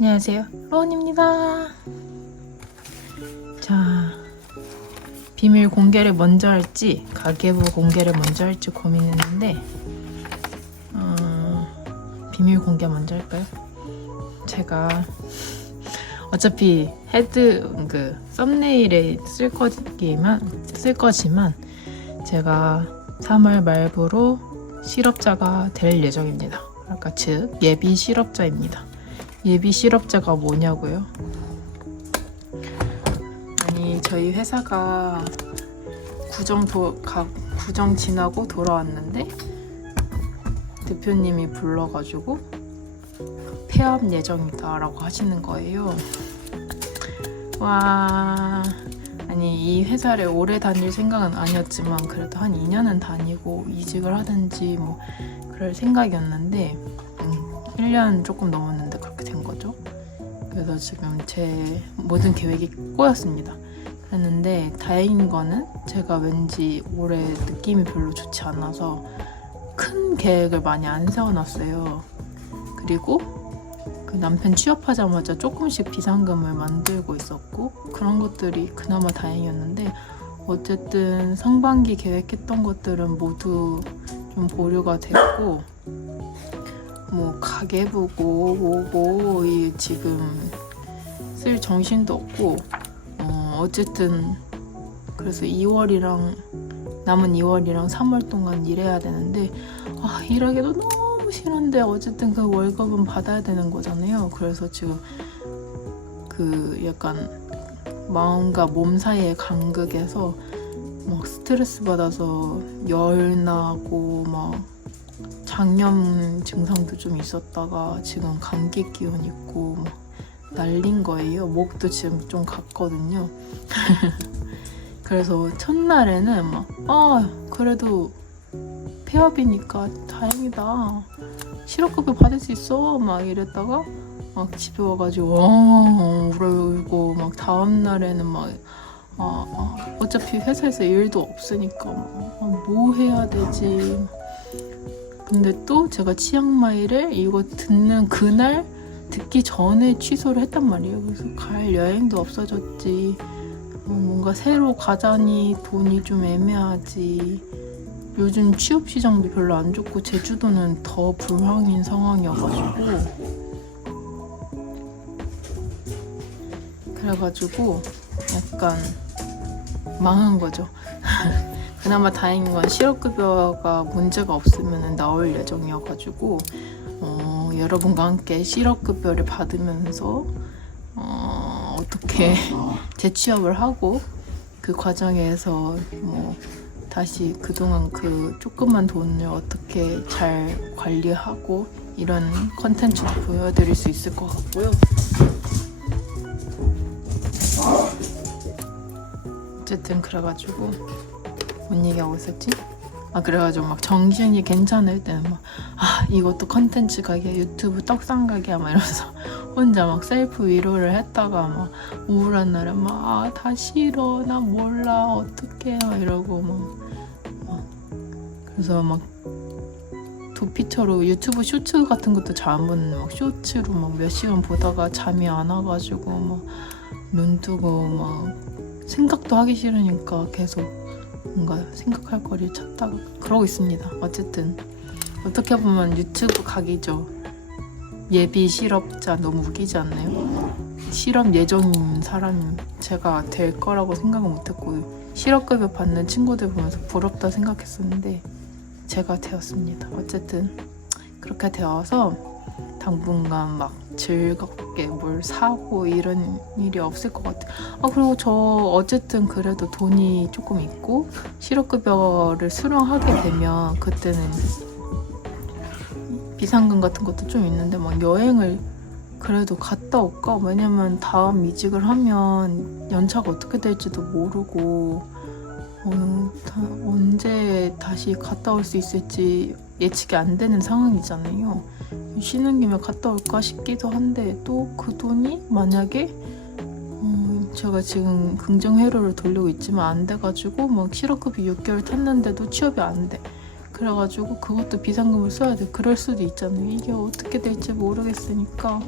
안녕하세요, 로운입니다. 자, 비밀 공개를 먼저 할지 가계부 공개를 먼저 할지 고민했는데 비밀 공개 먼저 할까요? 제가 어차피 헤드 썸네일에 쓸 거지만 제가 3월 말부로 실업자가 될 예정입니다. 그러니까 즉 예비 실업자입니다. 예비 실업자가 뭐냐고요? 아니, 저희 회사가 구정 지나고 돌아왔는데 대표님이 불러가지고 폐업 예정이다 라고 하시는 거예요. 와, 아니 이 회사를 오래 다닐 생각은 아니었지만 그래도 한 2년은 다니고 이직을 하든지 뭐 그럴 생각이었는데 1년 조금 넘었는데 그렇게 된 거죠. 그래서 지금 제 모든 계획이 꼬였습니다. 그랬는데 다행인 거는 제가 왠지 올해 느낌이 별로 좋지 않아서 큰 계획을 많이 안 세워놨어요. 그리고 그 남편 취업하자마자 조금씩 비상금을 만들고 있었고 그런 것들이 그나마 다행이었는데 어쨌든 상반기 계획했던 것들은 모두 좀 보류가 됐고 뭐 가계부고 뭐고 이 지금 쓸 정신도 없고 어쨌든 그래서 남은 2월이랑 3월 동안 일해야 되는데 일하기도 너무 싫은데 어쨌든 그 월급은 받아야 되는 거잖아요. 그래서 지금 그 약간 마음과 몸 사이의 간극에서 막 스트레스 받아서 열 나고 막 장염 증상도 좀 있었다가 지금 감기 기운 있고 막 날린 거예요. 목도 지금 좀 갔거든요. 그래서 첫날에는 그래도 폐업이니까 다행이다. 실업급여 받을 수 있어. 막 이랬다가 막 집에 와가지고 울고 막 다음 날에는 어차피 회사에서 일도 없으니까 뭐 해야 되지. 근데 또 제가 치앙마이를 이거 듣는 그날 듣기 전에 취소를 했단 말이에요. 그래서 갈 여행도 없어졌지. 뭔가 새로 가자니 돈이 좀 애매하지. 요즘 취업 시장도 별로 안 좋고 제주도는 더 불황인 상황이어가지고 그래가지고 약간 망한 거죠. 그나마 다행인 건 실업급여가 문제가 없으면 나올 예정이어가지고 여러분과 함께 실업급여를 받으면서 어떻게 재취업을 하고 그 과정에서 뭐 다시 그동안 그 조그만 돈을 어떻게 잘 관리하고 이런 컨텐츠도 보여드릴 수 있을 것 같고요. 어쨌든 그래가지고 뭔 얘기하고 있었지? 그래가지고 막 정신이 괜찮을 때는 이것도 컨텐츠 가게 유튜브 떡상 가게야 막 이러면서 혼자 막 셀프 위로를 했다가 막 우울한 날에 다 싫어 나 몰라 어떡해 막 이러고 그래서 막 도피처로 유튜브 쇼츠 같은 것도 잘 안 보는데 막 쇼츠로 막 몇 시간 보다가 잠이 안 와가지고 막 눈 뜨고 막 생각도 하기 싫으니까 계속 뭔가 생각할 거리를 찾다가 그러고 있습니다. 어쨌든 어떻게 보면 유튜브 각이죠. 예비 실업자 너무 웃기지 않나요? 실업 예정인 사람 제가 될 거라고 생각은 못했고 실업급여 받는 친구들 보면서 부럽다 생각했었는데 제가 되었습니다. 어쨌든 그렇게 되어서 당분간 막 즐겁게 뭘 사고 이런 일이 없을 것 같아요. 그리고 저 어쨌든 그래도 돈이 조금 있고 실업급여를 수령하게 되면 그때는 비상금 같은 것도 좀 있는데 여행을 그래도 갔다 올까? 왜냐면 다음 이직을 하면 연차가 어떻게 될지도 모르고 언제 다시 갔다 올 수 있을지 예측이 안 되는 상황이잖아요. 쉬는 김에 갔다 올까 싶기도 한데 또 그 돈이 만약에 제가 지금 긍정회로를 돌리고 있지만 안 돼가지고 실업급여 6개월 탔는데도 취업이 안 돼. 그래가지고 그것도 비상금을 써야 돼. 그럴 수도 있잖아요. 이게 어떻게 될지 모르겠으니까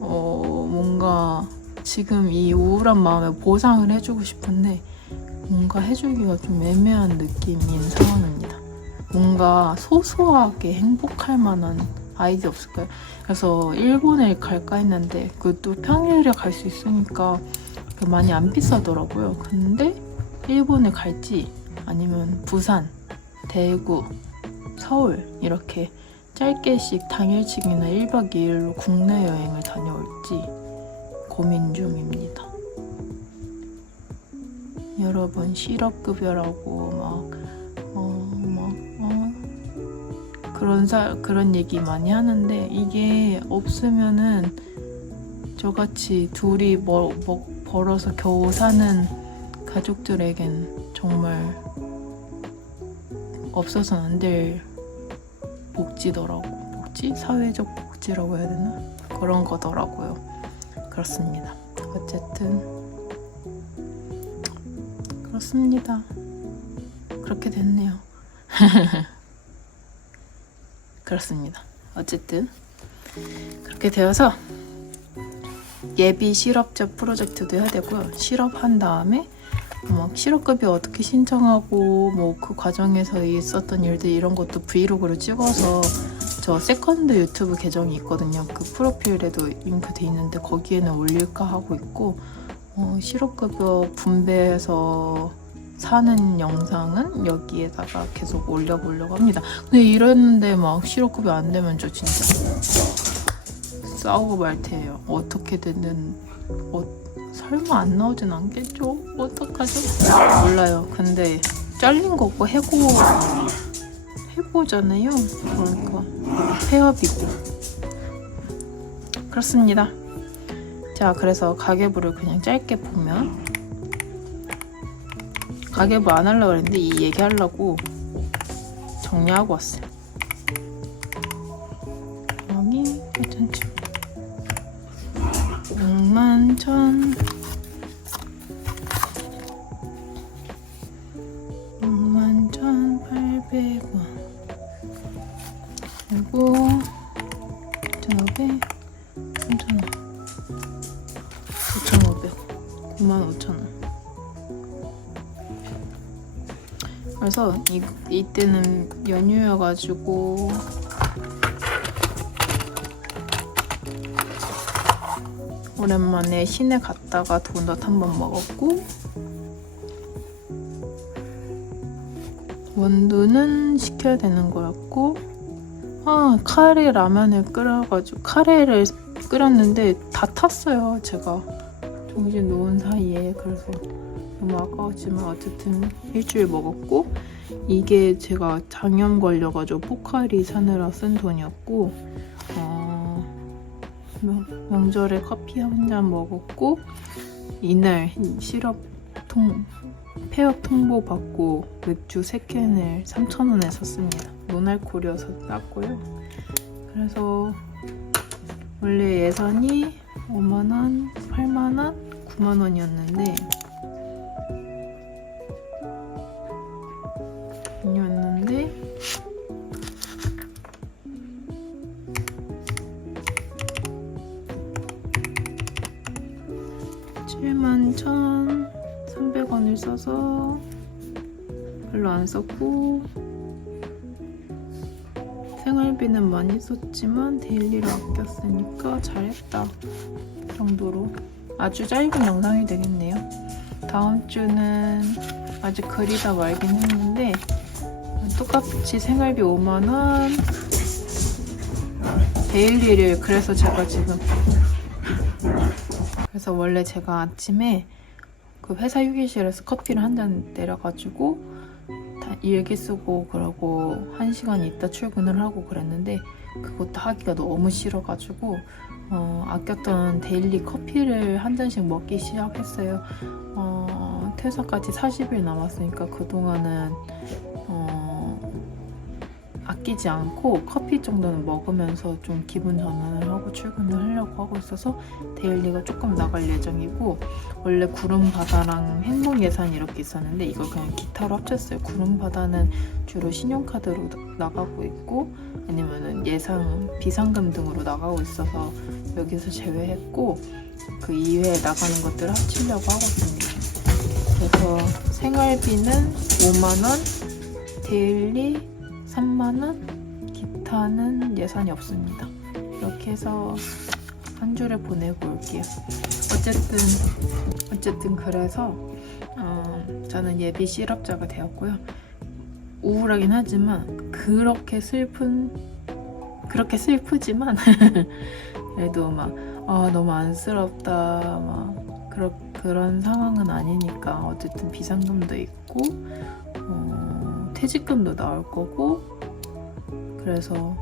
뭔가 지금 이 우울한 마음에 보상을 해주고 싶은데 뭔가 해주기가 좀 애매한 느낌인 상황입니다. 뭔가 소소하게 행복할 만한 아이디어 없을까요? 그래서 일본에 갈까 했는데 그것도 평일에 갈 수 있으니까 많이 안 비싸더라고요. 근데 일본에 갈지 아니면 부산, 대구, 서울 이렇게 짧게씩 당일치기나 1박 2일로 국내 여행을 다녀올지 고민 중입니다. 여러분 실업급여라고 그런 얘기 많이 하는데 이게 없으면은 저같이 둘이 벌어서 겨우 사는 가족들에겐 정말 없어서는 안 될 복지더라고. 복지? 사회적 복지라고 해야 되나? 그런 거더라고요. 그렇습니다. 어쨌든 그렇습니다. 그렇게 됐네요. 그렇습니다. 어쨌든 그렇게 되어서 예비 실업자 프로젝트도 해야 되고요. 실업한 다음에 실업급여 어떻게 신청하고 그 과정에서 있었던 일들 이런 것도 브이로그로 찍어서 저 세컨드 유튜브 계정이 있거든요. 그 프로필에도 링크 돼 있는데 거기에는 올릴까 하고 있고 실업급여 분배해서 사는 영상은 여기에다가 계속 올려보려고 합니다. 근데 이랬는데 실업급여 안 되면 저 진짜 싸우고 말 테예요. 어떻게든 설마 안 나오진 않겠죠? 어떡하죠? 몰라요. 근데 잘린 거고 해고잖아요. 그러니까 폐업이고 그렇습니다. 자, 그래서 가계부를 그냥 짧게 보면 가계부 안 하려고 했는데 이 얘기하려고 정리하고 왔어요. 여기 괜찮죠? 61,000 61,800원 그리고 1,500 3,000원 5,500 95,000원 그래서 이때는 연휴여가지고 오랜만에 시내 갔다가 도넛 한번 먹었고 원두는 시켜야 되는 거였고 카레 라면을 끓여가지고 카레를 끓였는데 다 탔어요. 제가 정신 놓은 사이에. 그래서 너무 아까웠지만 어쨌든 일주일 먹었고 이게 제가 장염 걸려가지고 포카리 사느라 쓴 돈이었고 명절에 커피 한 잔 먹었고 이날 폐업 통보 받고 맥주 3캔을 3,000원에 샀습니다. 노알콜이어서 쌌고요. 그래서 원래 예산이 5만원, 8만원, 9만원이었는데 아니었는데 71,300원을 써서 별로 안 썼고 생활비는 많이 썼지만 데일리로 아꼈으니까 잘했다 정도로 아주 짧은 영상이 되겠네요. 다음 주는 아직 그리다 말긴 했는데 똑같이 생활비 5만원 데일리를 그래서 원래 제가 아침에 그 회사 휴게실에서 커피를 한 잔 내려가지고 다 일기 쓰고 그러고 1시간 있다 출근을 하고 그랬는데 그것도 하기가 너무 싫어가지고 아꼈던 데일리 커피를 한 잔씩 먹기 시작했어요. 퇴사까지 40일 남았으니까 그동안은 바뀌지 않고 커피 정도는 먹으면서 좀 기분 전환을 하고 출근을 하려고 하고 있어서 데일리가 조금 나갈 예정이고, 원래 구름바다랑 행복예산이 이렇게 있었는데 이걸 그냥 기타로 합쳤어요. 구름바다는 주로 신용카드로 나가고 있고 아니면은 비상금 등으로 나가고 있어서 여기서 제외했고, 그 이외에 나가는 것들을 합치려고 하고 있습니다. 그래서 생활비는 5만원, 데일리 3만원, 기타는 예산이 없습니다. 이렇게 해서 한 주를 보내고 올게요. 어쨌든 그래서 저는 예비 실업자가 되었고요. 우울하긴 하지만 그렇게 슬프지만 그래도 막 너무 안쓰럽다 막 그런 상황은 아니니까 어쨌든 비상금도 있고 퇴직금도 나올 거고, 그래서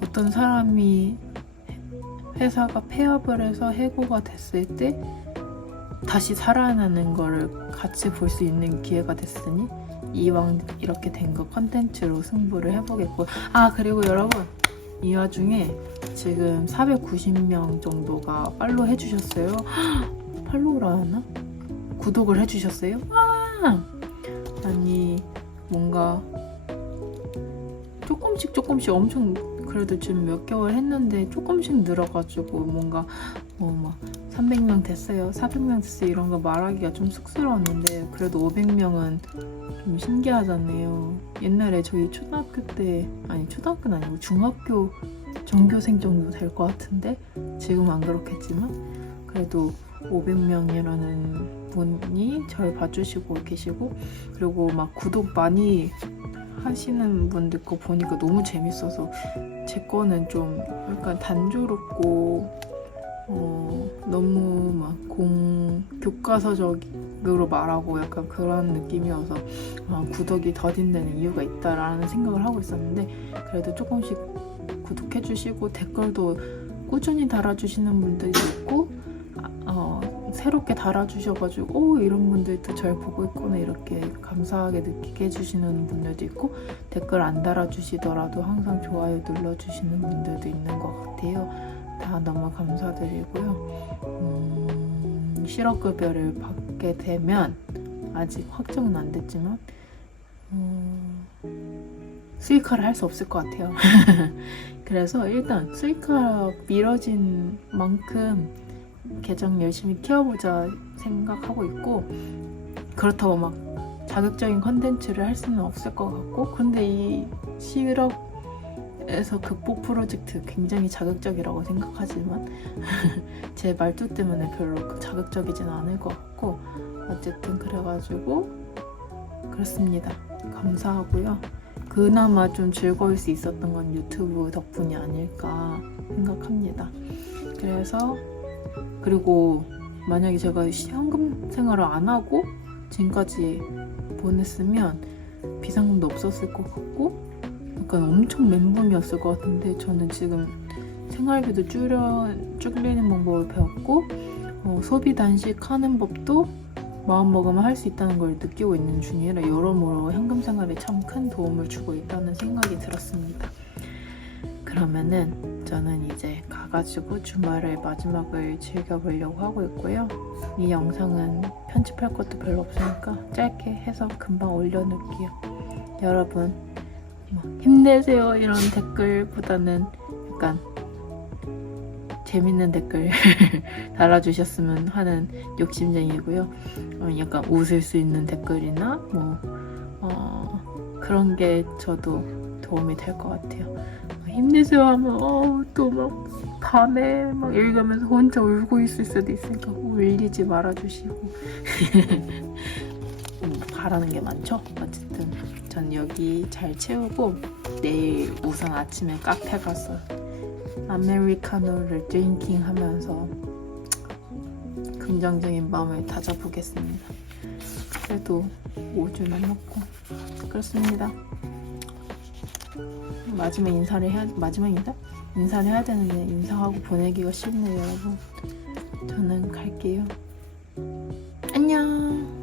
어떤 사람이 회사가 폐업을 해서 해고가 됐을 때 다시 살아나는 거를 같이 볼 수 있는 기회가 됐으니 이왕 이렇게 된 거 컨텐츠로 승부를 해보겠고, 그리고 여러분 이 와중에 지금 490명 정도가 팔로우 해주셨어요. 팔로우라 하나? 구독을 해주셨어요? 아니 뭔가 조금씩 엄청 그래도 지금 몇 개월 했는데 조금씩 늘어가지고 뭔가 막 300명 됐어요, 400명 됐어요 이런 거 말하기가 좀 쑥스러웠는데 그래도 500명은 좀 신기하잖아요. 옛날에 저희 초등학교는 아니고 중학교 전교생 정도 될 것 같은데 지금은 안 그렇겠지만 그래도 500명이라는 분이 저를 봐주시고 계시고, 그리고 막 구독 많이 하시는 분들 거 보니까 너무 재밌어서 제 거는 좀 약간 단조롭고 너무 막 교과서적으로 말하고 약간 그런 느낌이어서 구독이 더딘되는 이유가 있다라는 생각을 하고 있었는데, 그래도 조금씩 구독해주시고 댓글도 꾸준히 달아주시는 분들도 있고 새롭게 달아주셔가지고 이런 분들도 절 보고 있구나 이렇게 감사하게 느끼게 해주시는 분들도 있고, 댓글 안 달아주시더라도 항상 좋아요 눌러주시는 분들도 있는 것 같아요. 다 너무 감사드리고요. 실업급여를 받게 되면 아직 확정은 안 됐지만 수익화를 할 수 없을 것 같아요. 그래서 일단 수익화 미뤄진 만큼 계정 열심히 키워보자 생각하고 있고, 그렇다고 막 자극적인 컨텐츠를 할 수는 없을 것 같고, 근데 이 실업에서 극복 프로젝트 굉장히 자극적이라고 생각하지만 제 말투 때문에 별로 자극적이진 않을 것 같고, 어쨌든 그래가지고 그렇습니다. 감사하고요. 그나마 좀 즐거울 수 있었던 건 유튜브 덕분이 아닐까 생각합니다. 그리고 만약에 제가 현금 생활을 안 하고 지금까지 보냈으면 비상금도 없었을 것 같고 약간 엄청 멘붕이었을 것 같은데, 저는 지금 생활비도 줄이는 방법을 배웠고 소비 단식하는 법도 마음먹으면 할 수 있다는 걸 느끼고 있는 중이라 여러모로 현금 생활에 참 큰 도움을 주고 있다는 생각이 들었습니다. 그러면은 저는 이제 가가지고 주말을 마지막을 즐겨보려고 하고 있고요. 이 영상은 편집할 것도 별로 없으니까 짧게 해서 금방 올려놓을게요. 여러분 힘내세요 이런 댓글보다는 약간 재밌는 댓글 달아주셨으면 하는 욕심쟁이고요. 약간 웃을 수 있는 댓글이나 그런 게 저도 도움이 될 것 같아요. 힘내세요 하면 또 막 밤에 막 읽으면서 혼자 울고 있을 수도 있으니까 울리지 말아주시고 바라는 게 많죠. 어쨌든 전 여기 잘 채우고 내일 우선 아침에 카페 가서 아메리카노를 드링킹 하면서 긍정적인 마음을 다져보겠습니다. 그래도 5주 남았고 그렇습니다. 인사를 해야 되는데 인사하고 보내기가 싫네요, 여러분. 저는 갈게요. 안녕.